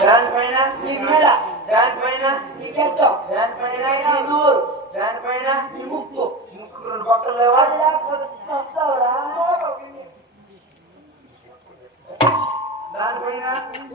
దానిపైన నీ మెడ దానిపైన నీ గడ్డం దానిపైన నీ నోరు దానిపైన నీ ముక్కు ముక్కు రెండు బొక్కలు లేవా? దానిపైన మేము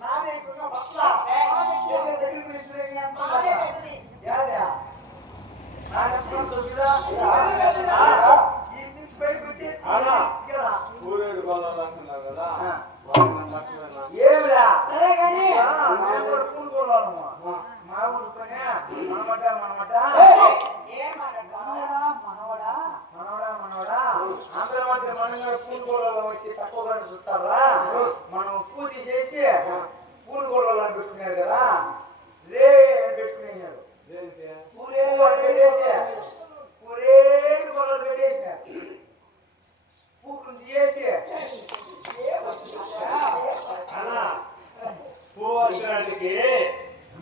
నాదే ఎక్కువ బస్లా ఏదో దగ్గర పిలిచినవి అంతా యాదా నాదే ఎక్కువ చూడా ఈ నుంచి బయటకు వచ్చి ఇక్కడ ఊరేడు అంటున్నారు కదా. ఆ. కూడుకోవాలమ్మా. మా ఊరుకోనే మనమట మనమట మనవడా? మనవడా మనవడా? అందరి మధ్య మనం కూడా పూలగోళలో వచ్చి తక్కువగా చూస్తారా? మనం పూజ చేసి పూలగోళలో అని పెట్టుకున్నారు కదా? రే అని పెట్టుకునేవారు దేనికి పూలే అని పెట్టేసి పూరేడు గొల్లలు పెట్టేసినారు. పూకులు తీసేసి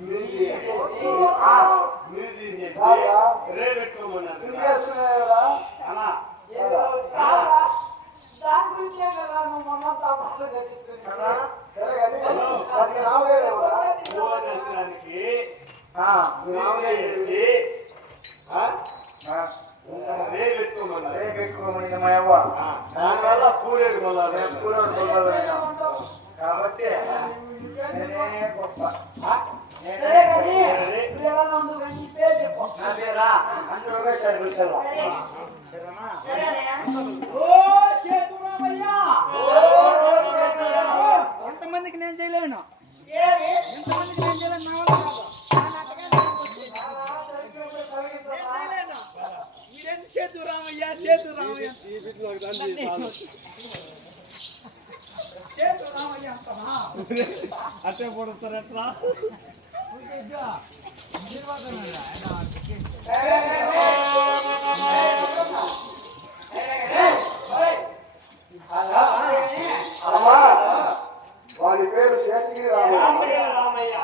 మీరు తీసేసి ఆ, మీరు తీసేసి రే పెట్టుకోమన్నారు అన్నా ఏదో దాని గురించే కదా నువ్వు మొన్న తాపత్ర కదా? పువ్వు వచ్చడానికి ఆ, తీసేసి ఆ? ఆ, రే పెట్టుకోమన్నారు రే పెట్టుకోమని మా అవ్వ ఆ, దానివల్ల కూడా గొల్లలు అయినాం. కాబట్టి నేనే గొప్ప. అందరూ ఒకేసారి? సరేనా? ఎంతమందికి నేను చేయలేను? ఎంతమందికి నేను చేయలేను? సేతు రామయ్య సేతు రామయ్య. సేతు రామయ్య? అట్టే పొడుస్తారు ఎట్లా వాడి పేరు శేషగిరి రామయ్య రామయ్య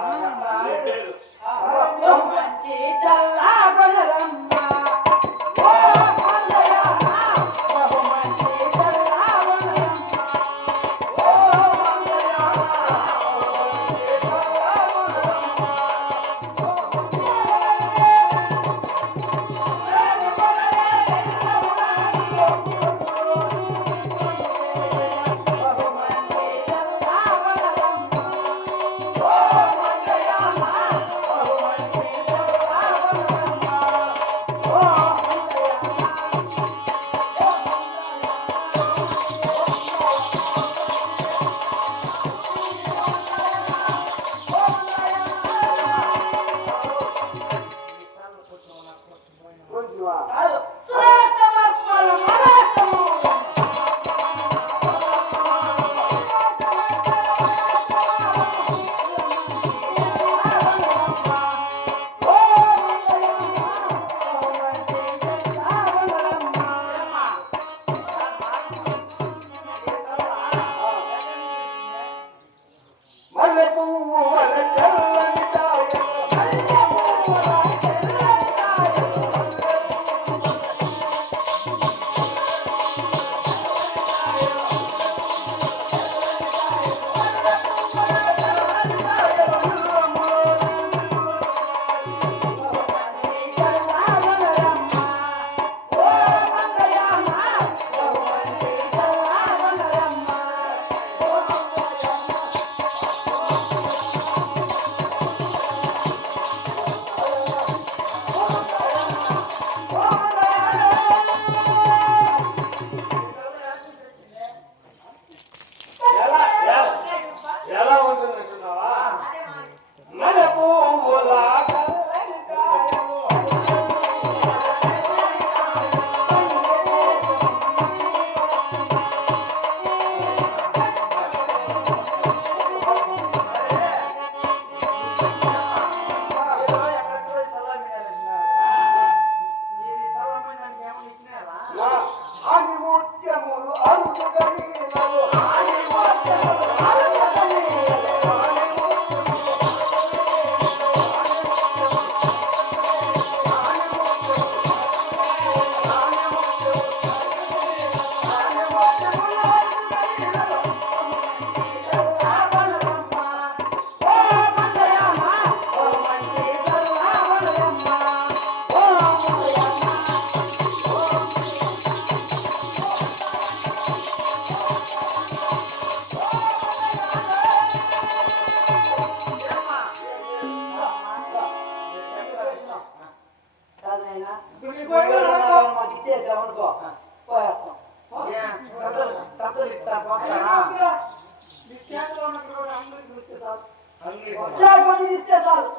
ఇస్తే చాలు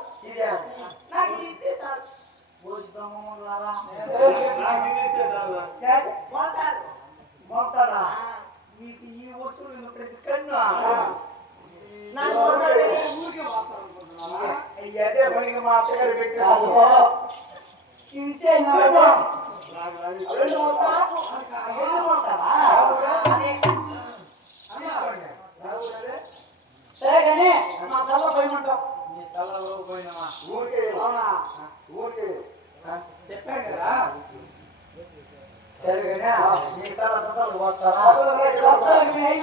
నాకు ఇది ఇస్తే చాలు మోతాడా మీకు ఈ వస్తువులు ప్రతి కన్ను అదే పనికి మా అత్తగారు పెట్టారు ఇంచే రెండు మోతారా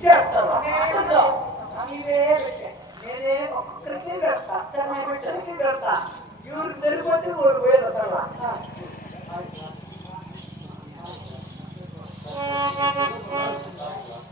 ఇచ్చేస్తావా? నేనే ఒక్కరికి పెడతా. సార్ నేను ఒక్కరికి పెడతా. ఇవరికి సరిపోతే మూడు వేలు సార్